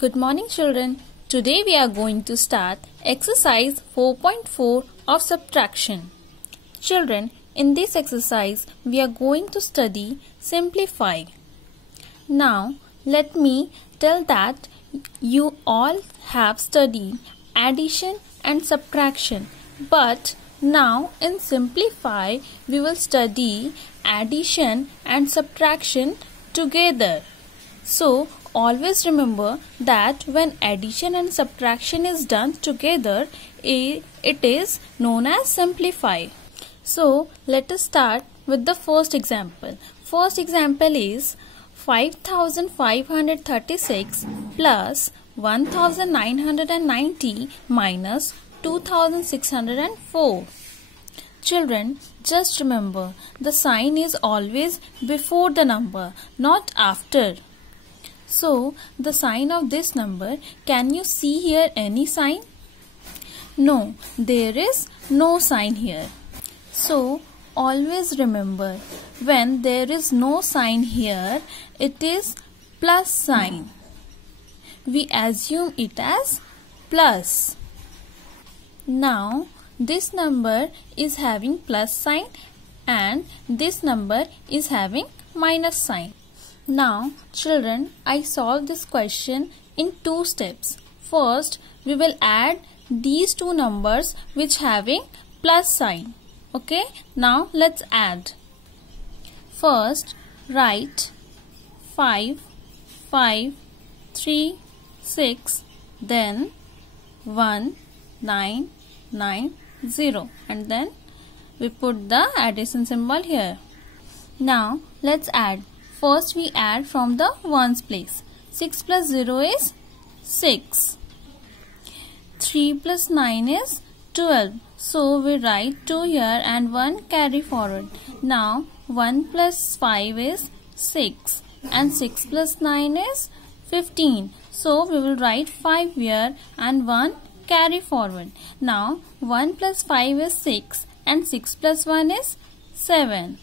Good morning children. Today we are going to start exercise 4.4 of subtraction. Children, in this exercise we are going to study simplify. Now let me tell that you all have studied addition and subtraction, but now in simplify we will study addition and subtraction together. So always remember that when addition and subtraction is done together, it is known as simplify. So let us start with the first example. First example is 5536 plus 1990 minus 2604. Children, just remember the sign is always before the number, not after. So, the sign of this number, can you see here any sign? No, there is no sign here. So, always remember, when there is no sign here, it is plus sign. We assume it as plus. Now, this number is having plus sign and this number is having minus sign. Now, children, I solved this question in two steps. First, we will add these two numbers which having plus sign. Okay, now let's add. First, write 5, 5, 3, 6, then 1, 9, 9, 0, and then we put the addition symbol here. Now, let's add. First we add from the ones place. 6 plus 0 is 6. 3 plus 9 is 12. So we write 2 here and 1 carry forward. Now 1 plus 5 is 6 and 6 plus 9 is 15. So we will write 5 here and 1 carry forward. Now 1 plus 5 is 6 and 6 plus 1 is 7.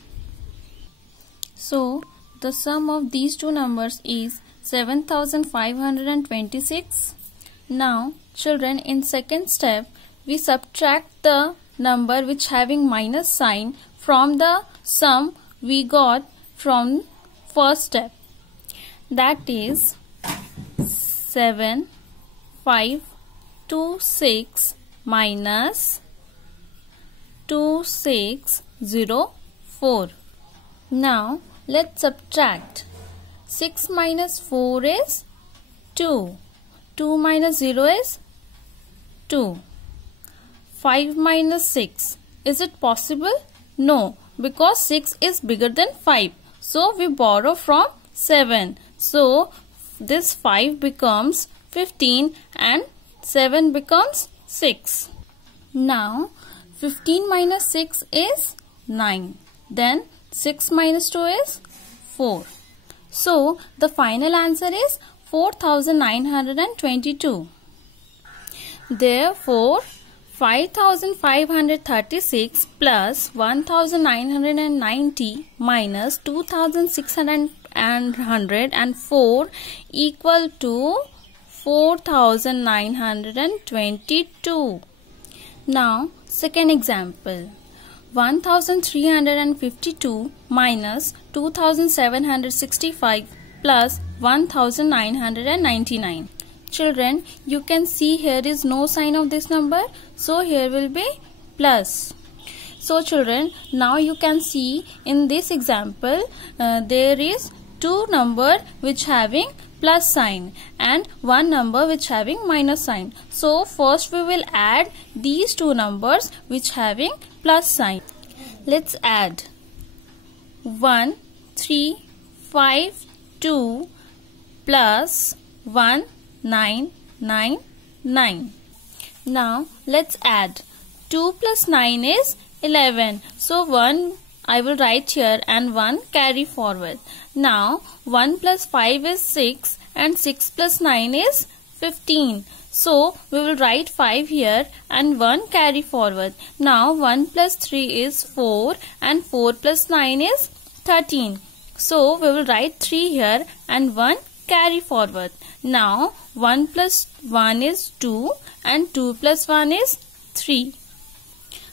So the sum of these two numbers is 7526. Now, children, in second step, we subtract the number which having minus sign from the sum we got from first step. That is 7526 minus 2604. Now, let's subtract. 6 minus 4 is 2. 2 minus 0 is 2. 5 minus 6. Is it possible? No, because 6 is bigger than 5. So, we borrow from 7. So, this 5 becomes 15 and 7 becomes 6. Now, 15 minus 6 is 9. Then, 6 minus 2 is 4. So, the final answer is 4922. Therefore, 5536 plus 1990 minus 2604 equal to 4922. Now, second example. 1352 minus 2765 plus 1999. Children, you can see here is no sign of this number, so here will be plus. So children, now you can see in this example there is two number which having plus sign and one number which having minus sign. So first we will add these two numbers which having plus sign. Let's add 1, 3, 5, 2 plus 1, 9, 9, 9. Now let's add 2 plus 9 is 11. So 1 I will write here and 1 carry forward. Now 1 plus 5 is 6 and 6 plus 9 is 15. So we will write 5 here and 1 carry forward. Now 1 plus 3 is 4 and 4 plus 9 is 13. So we will write 3 here and 1 carry forward. Now 1 plus 1 is 2 and 2 plus 1 is 3.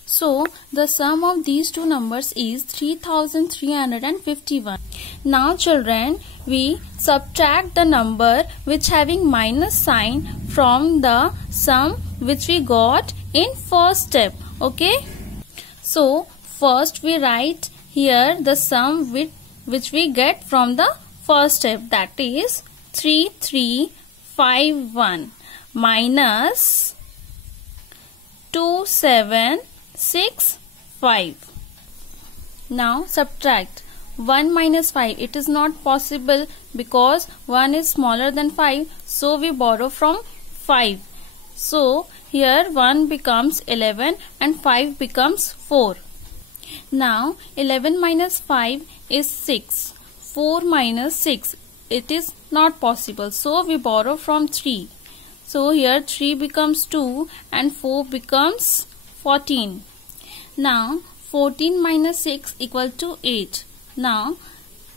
So the sum of these two numbers is 3351. Now children, we subtract the number which having minus sign from the sum which we got in first step. Okay. So first we write here the sum which we get from the first step, that is 3351 minus 2765. Now subtract 1 minus 5. It is not possible because 1 is smaller than 5. So we borrow from 5. So here 1 becomes 11 and 5 becomes 4. Now 11 minus 5 is 6. 4 minus 6. It is not possible. So we borrow from 3. So here 3 becomes 2 and 4 becomes 14. Now 14 minus 6 equal to 8. Now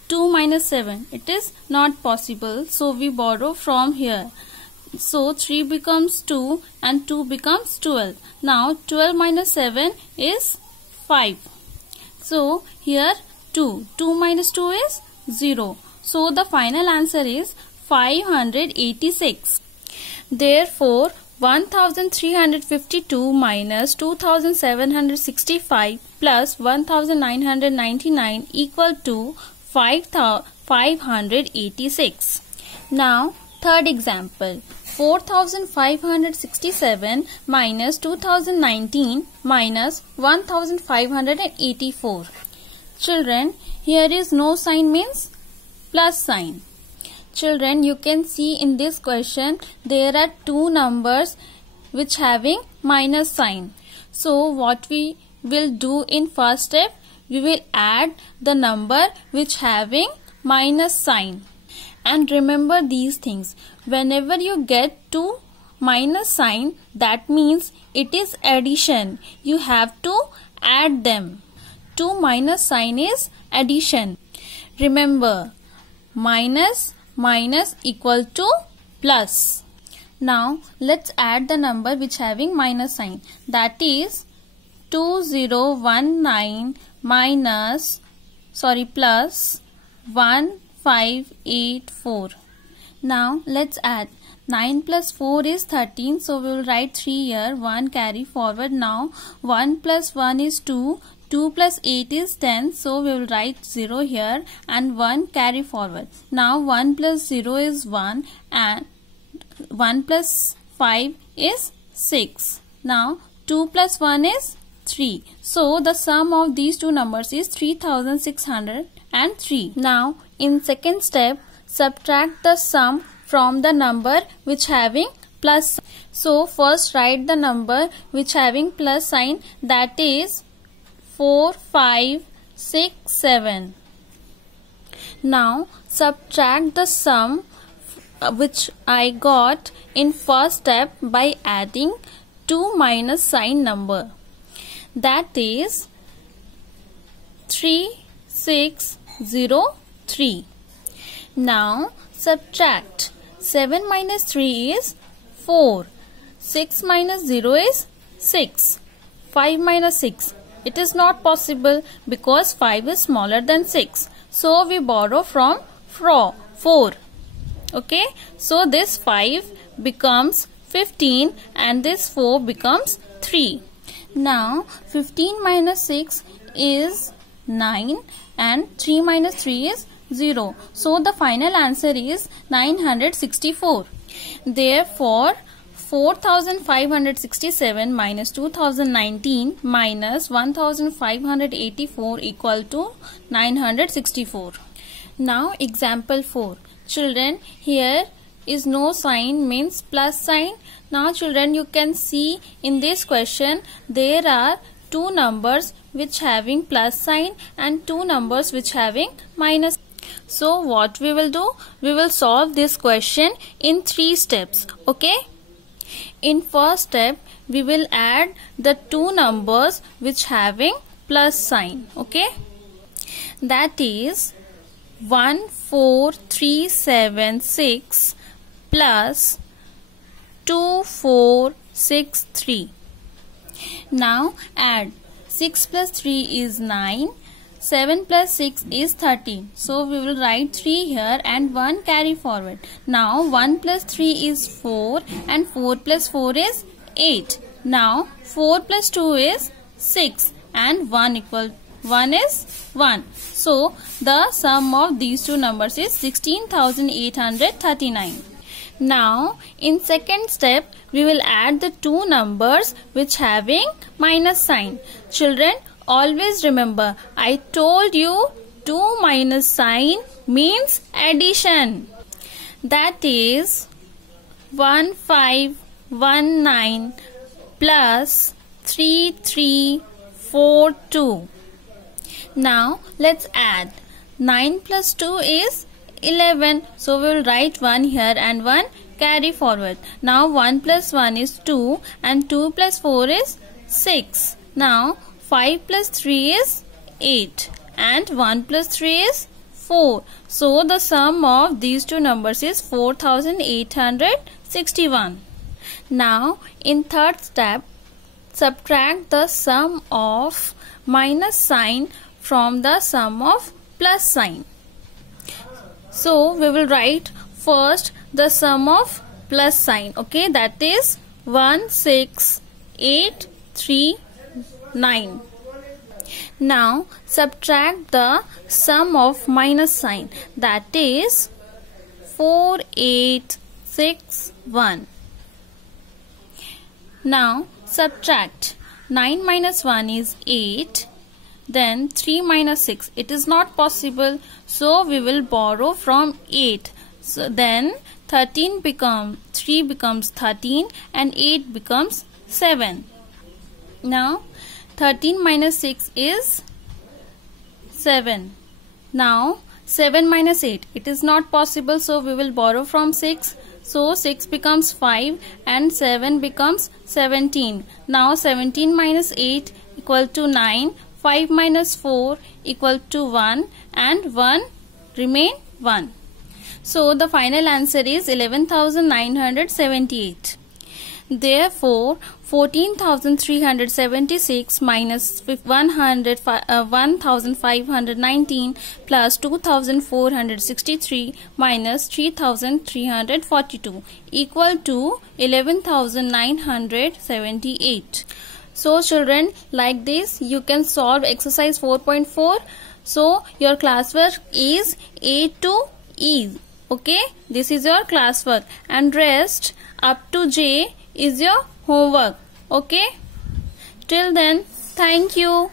2 minus 7. It is not possible. So we borrow from here. So 3 becomes 2 and 2 becomes 12. Now 12 minus 7 is 5. So here 2. 2 minus 2 is 0. So the final answer is 586. Therefore 1352 minus 2765 plus 1999 equal to 586. Now third example. 4567 minus 2019 minus 1584. Children, here is no sign means plus sign. Children, you can see in this question there are two numbers which having minus sign. So what we will do in first step, we will add the number which having minus sign. And remember these things. Whenever you get two minus sign, that means it is addition. You have to add them. 2 minus sign is addition. Remember, minus equal to plus. Now let's add the number which having minus sign, that is 2019 plus 1584. Now let's add 9 plus 4 is 13, so we will write 3 here, 1 carry forward. Now 1 plus 1 is 2, 2 plus 8 is 10, so we will write 0 here and 1 carry forward. Now 1 plus 0 is 1 and 1 plus 5 is 6. Now 2 plus 1 is 3. So the sum of these two numbers is 3603. Now in second step, subtract the sum from the number which having plus. So first write the number which having plus sign, that is 4567. Now subtract the sum which I got in first step by adding 2 minus sign number, that is 3603. Now subtract 7 minus 3 is 4, 6 minus 0 is 6, 5 minus 6. It is not possible because 5 is smaller than 6. So we borrow from 4. Okay. So this 5 becomes 15 and this 4 becomes 3. Now 15 minus 6 is 9 and 3 minus 3 is 0. So the final answer is 964. Therefore 4567 minus 2019 minus 1584 equal to 964. Now example 4. Children, here is no sign means plus sign. Now children, you can see in this question there are two numbers which having plus sign and two numbers which having minus. So what we will do? We will solve this question in 3 steps. Okay. In first step, we will add the two numbers which having plus sign. Okay. That is 1436 plus 2463. Now add 6 plus 3 is 9. 7 plus 6 is 13. So we will write 3 here and 1 carry forward. Now 1 plus 3 is 4 and 4 plus 4 is 8. Now 4 plus 2 is 6 and 1 is 1. So the sum of these two numbers is 16,839. Now in second step we will add the two numbers which having minus sign. Children, always remember, I told you 2 minus sign means addition. That is 1519 plus 3342. Now let's add. 9 plus 2 is 11. So we will write 1 here and 1 carry forward. Now 1 plus 1 is 2 and 2 plus 4 is 6. Now 5 plus 3 is 8 and 1 plus 3 is 4. So the sum of these two numbers is 4861. Now in third step, subtract the sum of minus sign from the sum of plus sign. So we will write first the sum of plus sign. Okay, that is 16839. Now subtract the sum of minus sign, that is 4861. Now subtract. 9 minus 1 is 8. Then 3 minus 6. It is not possible. So we will borrow from 8. So then 3 becomes 13 and 8 becomes 7. Now 13 minus 6 is 7. Now 7 minus 8. It is not possible. So we will borrow from 6. So 6 becomes 5 and 7 becomes 17. Now 17 minus 8 equal to 9. 5 minus 4 equal to 1 and 1 remain 1. So the final answer is 11,978. Therefore 14,376 minus 1,519 plus 2,463 minus 3,342 equal to 11,978. So children, like this you can solve exercise 4.4. So your classwork is A to E. Okay, this is your classwork and rest up to J is your homework. Okay, till then, thank you.